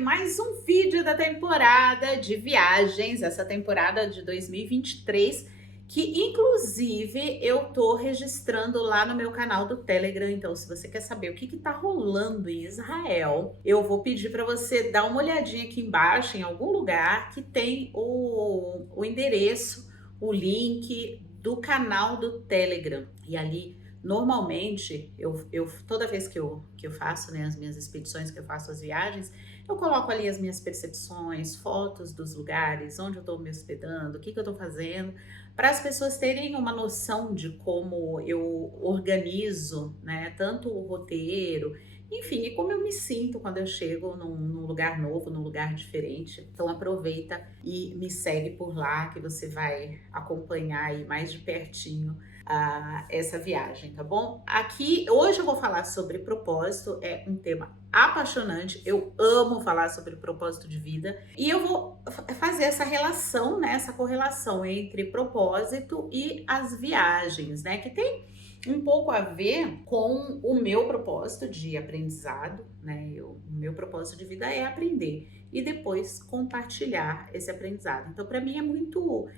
mais um vídeo da temporada de viagens, essa temporada de 2023, que inclusive eu tô registrando lá no meu canal do Telegram. Então, se você quer saber o que tá rolando em Israel, eu vou pedir para você dar uma olhadinha aqui embaixo, em algum lugar que tem o endereço, o link do canal do Telegram. E ali, normalmente, toda vez que eu faço, né, as minhas expedições, que eu faço as viagens, eu coloco ali as minhas percepções, fotos dos lugares, onde eu estou me hospedando, o que eu estou fazendo, para as pessoas terem uma noção de como eu organizo, né, tanto o roteiro, enfim, e como eu me sinto quando eu chego num lugar novo, num lugar diferente. Então aproveita e me segue por lá, que você vai acompanhar aí mais de pertinho essa viagem, tá bom? Aqui, hoje eu vou falar sobre propósito, é um tema apaixonante, eu amo falar sobre propósito de vida, e eu vou fazer essa relação, né, essa correlação entre propósito e as viagens, né, que tem um pouco a ver com o meu propósito de aprendizado, né, o meu propósito de vida é aprender e depois compartilhar esse aprendizado. Então, para mim é muito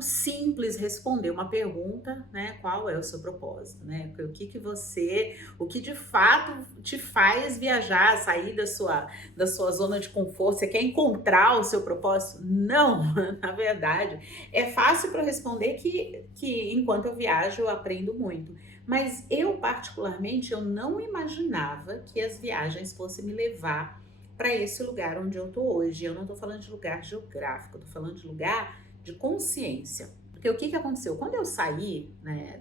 simples responder uma pergunta, né? Qual é o seu propósito, né? O que de fato te faz viajar, sair da sua zona de conforto? Você quer encontrar o seu propósito? Não, na verdade, é fácil para responder que enquanto eu viajo eu aprendo muito. Mas eu, particularmente, eu não imaginava que as viagens fossem me levar para esse lugar onde eu tô hoje. Eu não tô falando de lugar geográfico, eu tô falando de lugar de consciência. Porque o que aconteceu? Quando eu saí, né,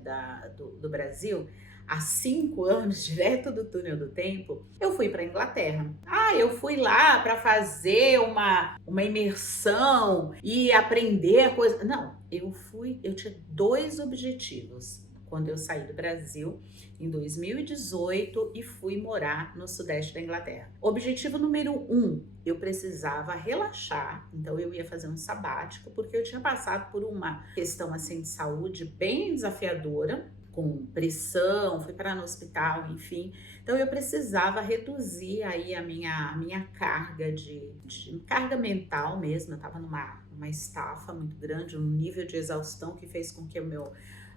do Brasil, há 5 anos, direto do túnel do tempo, eu fui para a Inglaterra. Eu fui lá para fazer uma imersão e aprender a coisa. Não, eu tinha 2 objetivos quando eu saí do Brasil em 2018 e fui morar no sudeste da Inglaterra. Objetivo número 1, eu precisava relaxar, então eu ia fazer um sabático, porque eu tinha passado por uma questão assim de saúde bem desafiadora, com pressão, fui parar no hospital, enfim. Então eu precisava reduzir aí a minha carga de carga mental mesmo. Eu estava numa estafa muito grande, um nível de exaustão que fez com que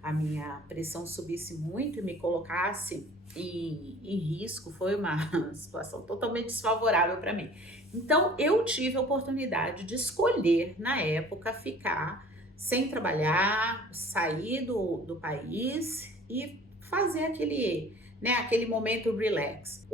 a minha pressão subisse muito e me colocasse em risco. Foi uma situação totalmente desfavorável para mim. Então, eu tive a oportunidade de escolher, na época, ficar sem trabalhar, sair do país e fazer aquele momento relax.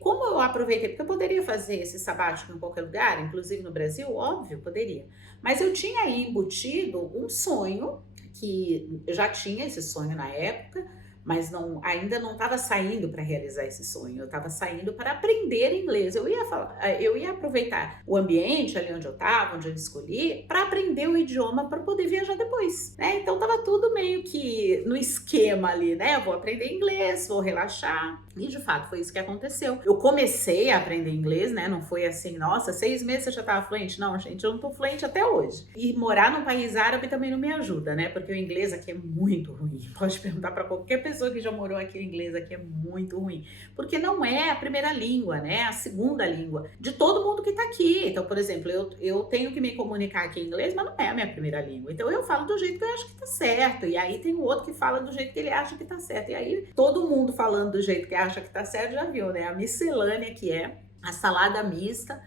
Como eu aproveitei, porque eu poderia fazer esse sabático em qualquer lugar, inclusive no Brasil, óbvio, poderia. Mas eu tinha aí embutido um sonho, que eu já tinha esse sonho na época, mas ainda não estava saindo para realizar esse sonho. Eu estava saindo para aprender inglês. Eu ia aproveitar o ambiente ali onde eu estava, onde eu escolhi, para aprender o idioma para poder viajar depois, né? Então estava tudo meio que no esquema ali, né? Eu vou aprender inglês, vou relaxar. E de fato foi isso que aconteceu. Eu comecei a aprender inglês, né? Não foi assim, nossa, 6 meses eu já estava fluente. Não, gente, eu não tô fluente até hoje. E morar num país árabe também não me ajuda, né? Porque o inglês aqui é muito ruim. Pode perguntar para qualquer pessoa que já morou aqui, o inglês aqui é muito ruim, porque não é a primeira língua, né? A segunda língua de todo mundo que tá aqui. Então, por exemplo, eu tenho que me comunicar aqui em inglês, mas não é a minha primeira língua. Então eu falo do jeito que eu acho que tá certo, e aí tem o outro que fala do jeito que ele acha que tá certo. E aí todo mundo falando do jeito que acha que tá certo, já viu, né? A miscelânea que é a salada mista,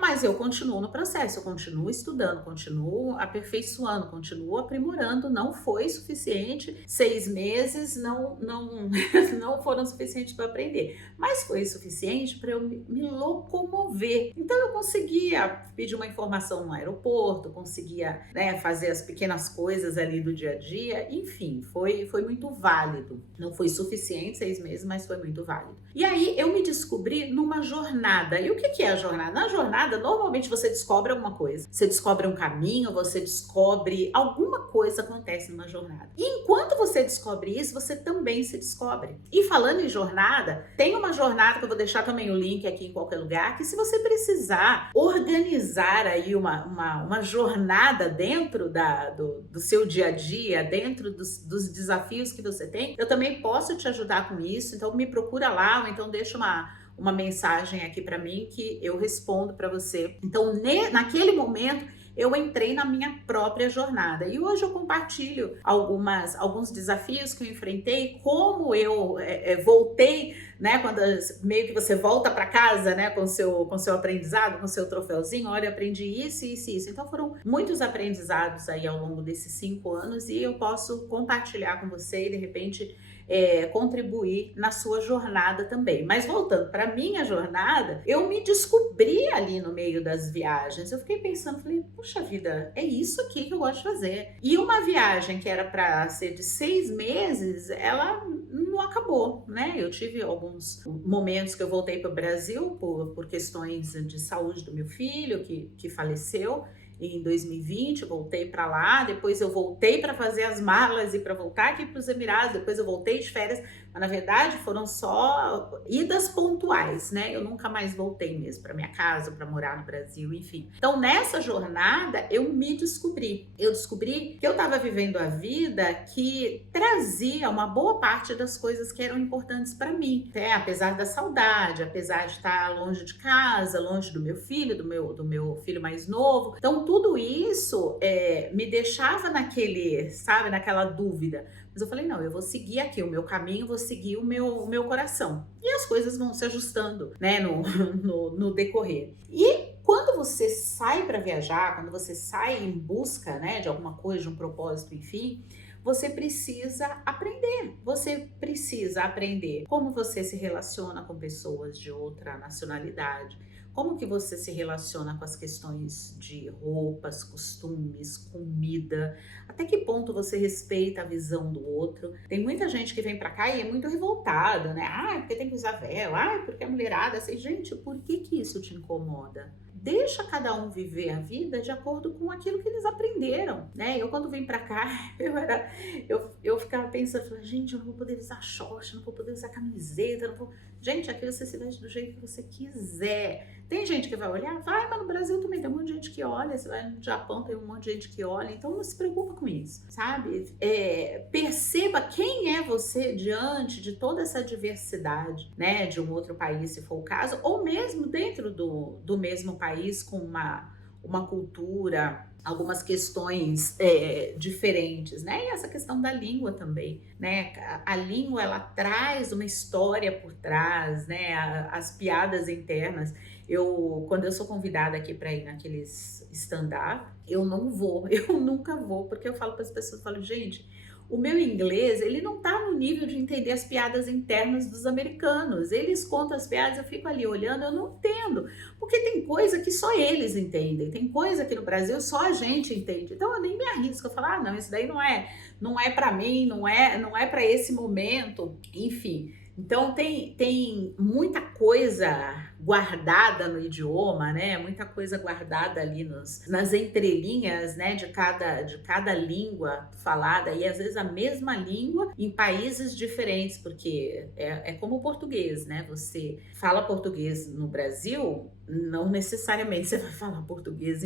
mas eu continuo no processo, eu continuo estudando, continuo aperfeiçoando, continuo aprimorando. Não foi suficiente, 6 meses não foram suficientes para aprender, mas foi suficiente para eu me locomover. Então eu conseguia pedir uma informação no aeroporto, conseguia, né, fazer as pequenas coisas ali do dia a dia, enfim, foi muito válido. Não foi suficiente 6 meses, mas foi muito válido. E aí eu me descobri numa jornada. E o que é a jornada? Na jornada, normalmente você descobre alguma coisa. Você descobre um caminho, você descobre alguma coisa, acontece numa jornada. E enquanto você descobre isso, você também se descobre. E falando em jornada, tem uma jornada que eu vou deixar também o link aqui em qualquer lugar, que se você precisar organizar aí uma jornada dentro do seu dia a dia, dentro dos desafios que você tem, eu também posso te ajudar com isso. Então me procura lá, ou então deixa uma mensagem aqui para mim que eu respondo para você. Então, naquele momento, eu entrei na minha própria jornada. E hoje eu compartilho alguns desafios que eu enfrentei, como eu voltei, né? Quando meio que você volta para casa, né? Com seu aprendizado, com seu troféuzinho. Olha, eu aprendi isso, isso, isso. Então foram muitos aprendizados aí ao longo desses 5 anos e eu posso compartilhar com você e de repente contribuir na sua jornada também. Mas voltando para minha jornada, eu me descobri ali no meio das viagens. Eu fiquei pensando, falei, puxa vida, é isso aqui que eu gosto de fazer. E uma viagem que era para ser de 6 meses, ela não acabou, né? Eu tive alguns momentos que eu voltei para o Brasil por questões de saúde do meu filho, que faleceu em 2020, voltei para lá, depois eu voltei para fazer as malas e para voltar aqui para os Emirados, depois eu voltei de férias, mas na verdade foram só idas pontuais, né? Eu nunca mais voltei mesmo para minha casa, para morar no Brasil, enfim. Então nessa jornada eu me descobri. Eu descobri que eu estava vivendo a vida que trazia uma boa parte das coisas que eram importantes para mim, até apesar da saudade, apesar de estar longe de casa, longe do meu filho, do meu filho mais novo. Então tudo isso me deixava naquela dúvida. Mas eu falei, não, eu vou seguir aqui o meu caminho, vou seguir o meu coração. E as coisas vão se ajustando, né, no decorrer. E quando você sai para viajar, quando você sai em busca, né, de alguma coisa, de um propósito, enfim, você precisa aprender. Você precisa aprender como você se relaciona com pessoas de outra nacionalidade, como que você se relaciona com as questões de roupas, costumes, comida, até que ponto você respeita a visão do outro. Tem muita gente que vem pra cá e é muito revoltada, né? Ah, porque tem que usar véu, ah, porque a mulherada, assim, gente, por que isso te incomoda? Deixa cada um viver a vida de acordo com aquilo que eles aprenderam, né? Eu quando vim pra cá, eu ficava pensando, gente, eu não vou poder usar short, não vou poder usar camiseta, não vou... Gente, aqui você se veste do jeito que você quiser. Tem gente que vai olhar? Vai, mas no Brasil também tem um monte de gente que olha. Você vai no Japão, tem um monte de gente que olha. Então não se preocupa com isso, sabe? Perceba quem é você diante de toda essa diversidade, né? De um outro país, se for o caso, ou mesmo dentro do mesmo país com uma cultura, algumas questões diferentes, né? E essa questão da língua também, né? A língua, ela traz uma história por trás, né? As piadas internas. Quando eu sou convidada aqui para ir naqueles stand-up, eu nunca vou, porque eu falo para as pessoas, eu falo, gente, o meu inglês, ele não tá no nível de entender as piadas internas dos americanos. Eles contam as piadas, eu fico ali olhando, eu não entendo. Porque tem coisa que só eles entendem. Tem coisa que no Brasil só a gente entende. Então eu nem me arrisco a falar, não, isso daí não é para mim, não é para esse momento, enfim. Então tem muita coisa guardada no idioma, né? Muita coisa guardada ali nas entrelinhas, né? De cada língua falada e às vezes a mesma língua em países diferentes, porque é como o português, né? Você fala português no Brasil, não necessariamente você vai falar português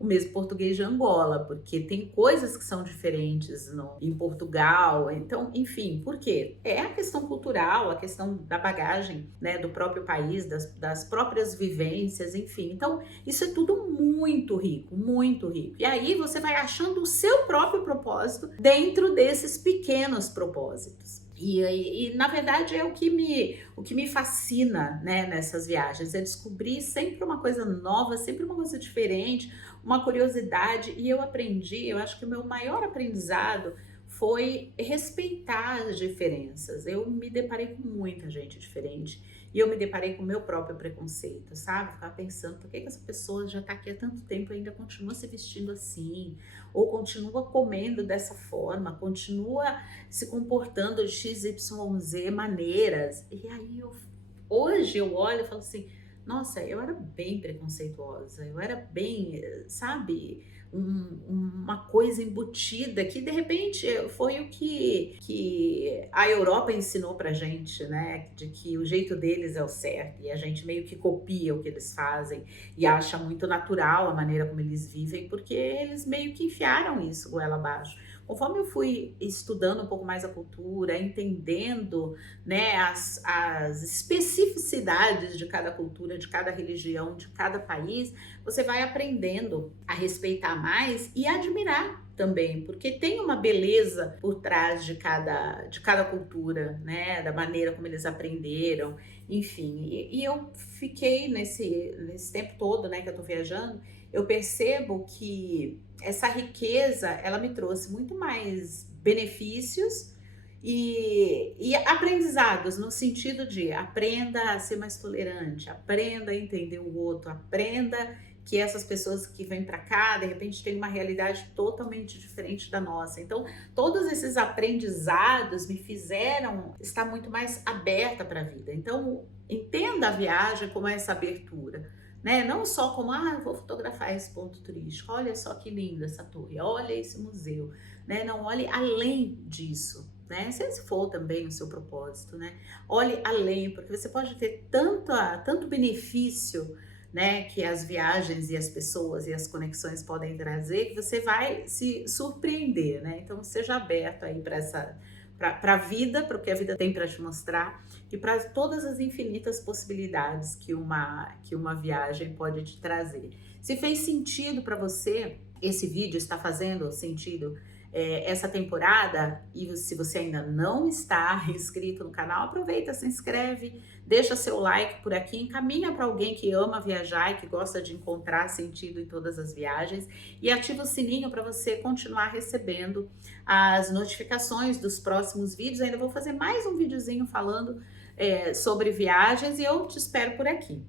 o mesmo português de Angola, porque tem coisas que são diferentes em Portugal. Então, enfim, por quê? É a questão cultural, a questão da bagagem, né, do próprio país, das próprias vivências, enfim. Então, isso é tudo muito rico, muito rico. E aí você vai achando o seu próprio propósito dentro desses pequenos propósitos. E na verdade é o que me fascina, né, nessas viagens, é descobrir sempre uma coisa nova, sempre uma coisa diferente, uma curiosidade. E eu acho que o meu maior aprendizado foi respeitar as diferenças. Eu me deparei com muita gente diferente e eu me deparei com o meu próprio preconceito, sabe? Ficava pensando, por que essa pessoa já tá aqui há tanto tempo e ainda continua se vestindo assim? Ou continua comendo dessa forma, continua se comportando de XYZ maneiras. E aí hoje eu olho e falo assim, nossa, eu era bem preconceituosa, eu era bem, sabe, uma coisa embutida que de repente foi o que a Europa ensinou pra gente, né? De que o jeito deles é o certo e a gente meio que copia o que eles fazem e acha muito natural a maneira como eles vivem, porque eles meio que enfiaram isso goela abaixo. conforme eu fui estudando um pouco mais a cultura, entendendo, né, as especificidades de cada cultura, de cada religião, de cada país, você vai aprendendo a respeitar mais e admirar também, porque tem uma beleza por trás de cada cultura, né, da maneira como eles aprenderam, enfim. E eu fiquei nesse tempo todo, né, que eu tô viajando, eu percebo que essa riqueza, ela me trouxe muito mais benefícios e aprendizados, no sentido de aprenda a ser mais tolerante, aprenda a entender o outro, aprenda que essas pessoas que vêm para cá, de repente, têm uma realidade totalmente diferente da nossa. Então, todos esses aprendizados me fizeram estar muito mais aberta para a vida. Então, entenda a viagem como essa abertura, né? Não só como, vou fotografar esse ponto turístico, olha só que linda essa torre, olha esse museu, né? Não, olhe além disso, né? Se esse for também o seu propósito, né? Olhe além, porque você pode ter tanto benefício, né, que as viagens e as pessoas e as conexões podem trazer, que você vai se surpreender, né? Então seja aberto aí para a vida, para o que a vida tem para te mostrar e para todas as infinitas possibilidades que uma viagem pode te trazer. Se fez sentido para você, esse vídeo está fazendo sentido essa temporada, e se você ainda não está inscrito no canal, aproveita, se inscreve, deixa seu like por aqui, encaminha para alguém que ama viajar e que gosta de encontrar sentido em todas as viagens e ativa o sininho para você continuar recebendo as notificações dos próximos vídeos. Ainda vou fazer mais um videozinho falando sobre viagens e eu te espero por aqui.